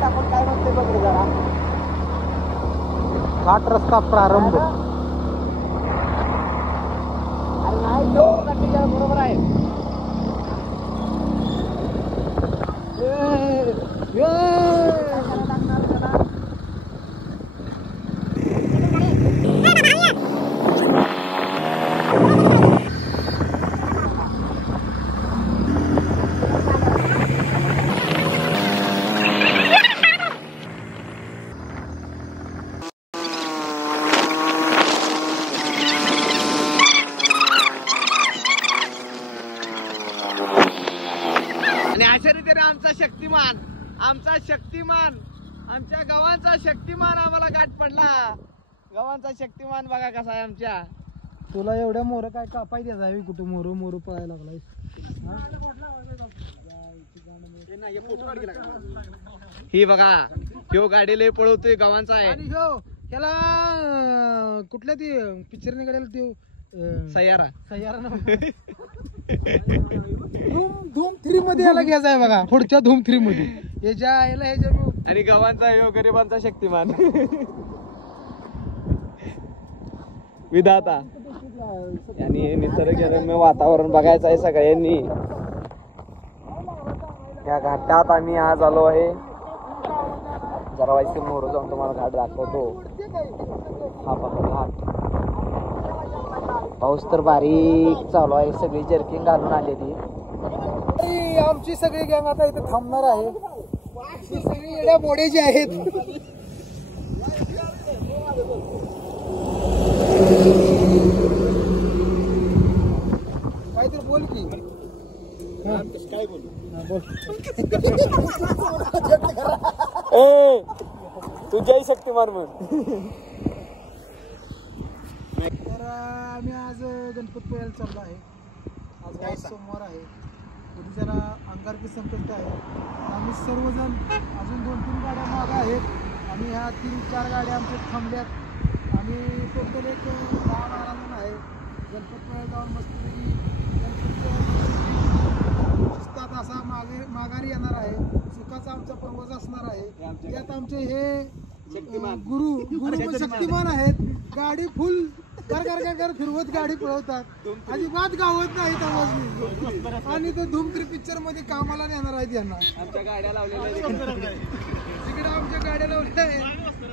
टाकून काय म्हणते बघ जरा. घाट रस्ता प्रारंभ. अरे नाही तो बरोबर आहे. आमचा शक्तिमान आमच्या गावांचा शक्तिमान आम्हाला गाठ पडला. गावांचा शक्तिमान बघा कसा आहे आमच्या. तुला एवढ्या मोर काय कापाय द्यायचा आहे कुठं मोर पळायला लागलाय. ही बघा ह्यो गाडी लय पळवतोय गावांचा आहे. आणि ह्यो त्याला कुठल्या ती पिक्चर निघालेला तो सयारा धूम 3 मध्ये याला घ्यायचा आहे बघा. पुढच्या धूम 3 मध्ये ह्याच्या आणि गावांचा ह्यो गरिबांचा शक्तिमान विधाता. आणि निसर्गरम्य वातावरण बघायचं आहे सगळ्यांनी. या घाटात आम्ही आज आलो आहे. जरा वाईस मोर जाऊन तुम्हाला घाट दाखवतो. हा पहा घाट. पाऊस तर बारीक चालू आहे. सगळी जर्किंग घालून आलेली. आमची सगळी गँग आता इथे थांबणार आहे. ही सगळी येड्या मोड्याची आहेत. काहीतरी बोल की. काय बोल तू जय शक्तिमान म्हण. तर आम्ही आज गणपती पोहायला चाललो आहे. आज सोमवार आहे. कधी जरा अंगारकी संकष्ट आहे. आम्ही सर्वजण अजून 2-3 गाड्या मागं आहेत. आणि ह्या 3-4 गाड्या आमच्या थांबल्यात. आणि टोटल एक 10-12 जण आहे. गणपती पोहायला जाऊन मस्तपैकी शिस्तात असा माघारी येणार आहे. सुखाचा आमचा प्रवास असणार आहे. त्यात आमचे हे गुरु शक्तिमान आहेत. गाडी फुल कर फिरवत गाडी पळवतात. अजिबात गावत नाहीत आवाज. आणि तो धूम 3 पिक्चर मध्ये कामाला नेणार आहेत यांना. आमच्या गाड्या लावलेल्या तिकडे आमच्या गाड्या लावल्या आहेत.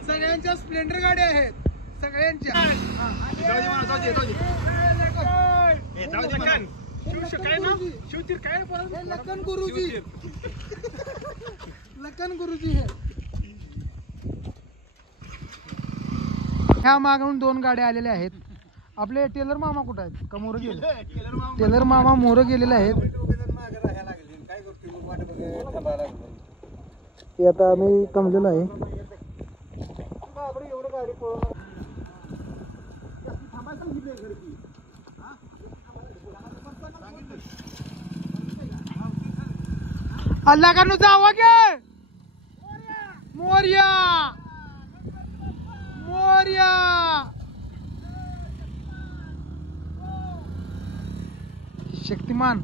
सगळ्यांच्या स्प्लेंडर गाड्या आहेत. सगळ्यांच्या लखन गुरुजी हे. ह्या मागून 2 गाड्या आलेल्या आहेत. आपले टेलर मामा कुठे आहेत का मोर गेले? टेलर मामा मोर गेलेले आहेत. ते आता आम्ही कमलेलो आहे. अल्लाह का जावा गे मोरिया मोरिया. शक्तिमान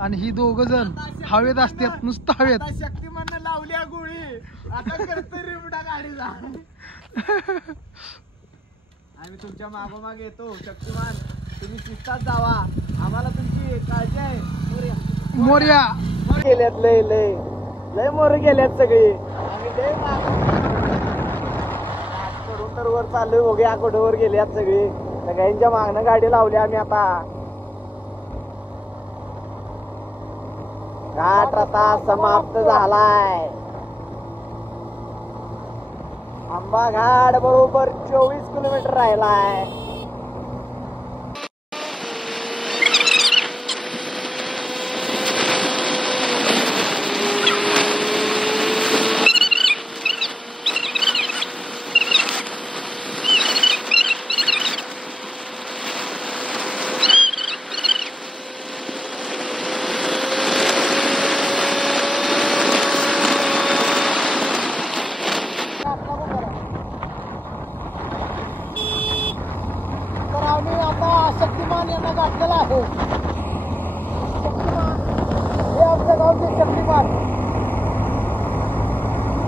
आणि ही 2 जण हवेत असतात. नुसतं हवेत. शक्तिमान लावल्या गोळी. आता करतोय रिमडा गाडीला. आम्ही तुमच्या मागोमाग येतो. शक्तिमान तुम्ही शिस्तात जावा. आम्हाला तुमची काळजी आहे. मोरिया गेल्यात लय मोर गेल्यात सगळे. आम्ही लय कडून तर वर चाललोय. बघूया कडूवर गेल्यात सगळे. सगळ्यांच्या मागणं गाडी लावली आम्ही आता. घाट रस्ता समाप्त झालाय. आंबा घाट बरोबर 24 किलोमीटर राहिलाय.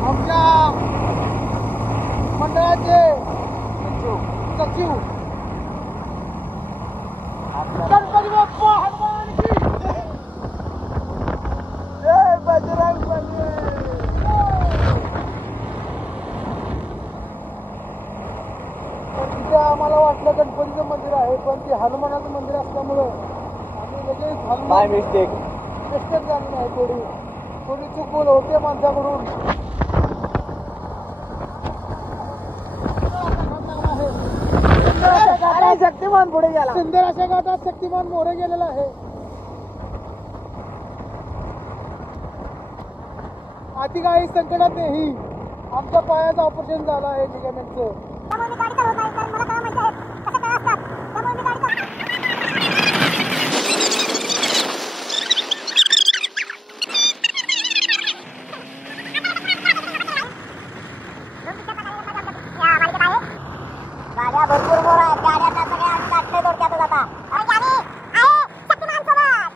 आमच्या मंडळाचे सचिव गणपती बाप्पा हनुमान की जय बजरंग बली. तिथे आम्हाला वाटलं गणपतीचं मंदिर आहे पण ते हनुमानाचं मंदिर असल्यामुळं आम्ही लगेच बाय मिस्टेक मिस्टेक झाली नाही. थोडी चूक बोल होते माणसाकडून. शक्तिमान पुढे गेला. सुंदर अशा घाटात शक्तिमान मोरे गेलेला आहे. आधी काही संकटात नाही. आमच्या पायाचं ऑपरेशन झालं आहे लिगामेंटचं. गाड्या भरपूर मोर आहेत. गाड्यांना सगळ्या आम्ही काटले थोडक्यात आता. आणि गाडी आहे शक्तिमान सोबत.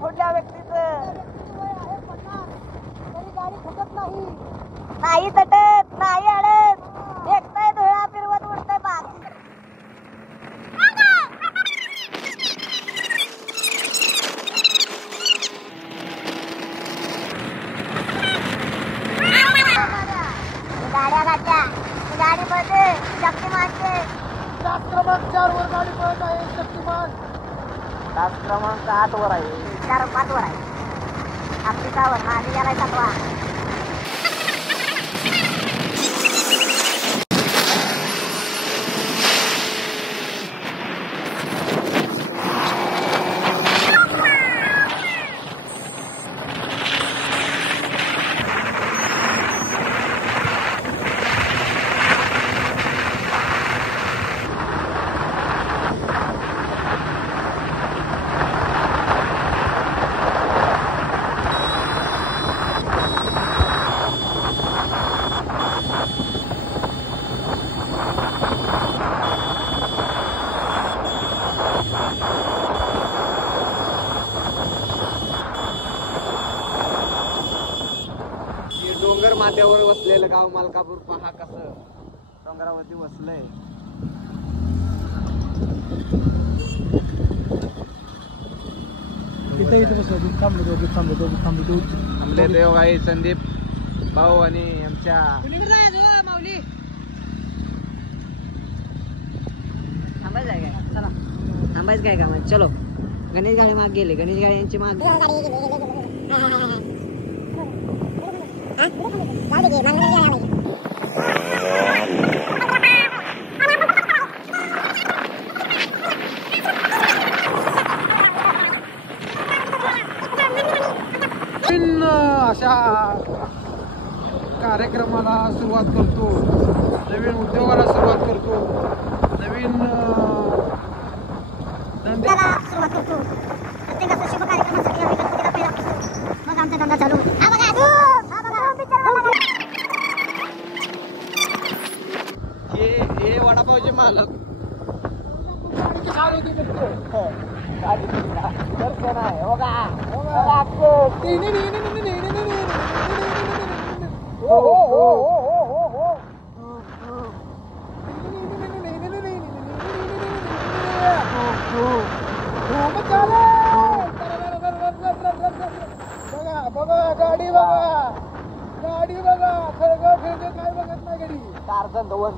कुठल्या व्यक्तीचं तरी गाडी फुटत नाही. नाही तटत नाही अडत. एकटाय धुळा फिरवत उडतंय पाक. गाड्या गाड्या गाडीमध्ये शक्तिमानचे तास क्रमांक 4 वर गाडी पळत आहे शक्तिमान. तास क्रमांक 8 वर आहे. 4-5 वर आहे. आपली कावर माझी गेलाय 7वा. डोंगर माथ्यावर वसलेलं गाव मलकापूर पहा कसं डोंगरावरती वसलंय. इथे बसलो. थांबले देव आहे संदीप भाऊ आणि आमच्या थांबायचं आहे काय? चला थांबायचं काय का? चलो गणेश गाडी माग गेले. गणेश गाडी यांची माग अशा कार्यक्रमाला सुरुवात करतो. नवीन उद्योगाला सुरुवात करतो. नवीन धंद्याला सुरुवात करतो. प्रत्येकाचा शुभ कार्यक्रमासाठी आम्ही गणपतीला पहिला पुजतो. मग आमचा धंदा चालू. हे वडापावचे मालक दर्शन आहे. बघा गाडी बघा. गाडी बघा. खळग काय बघत नाही गाडी. टारझन 2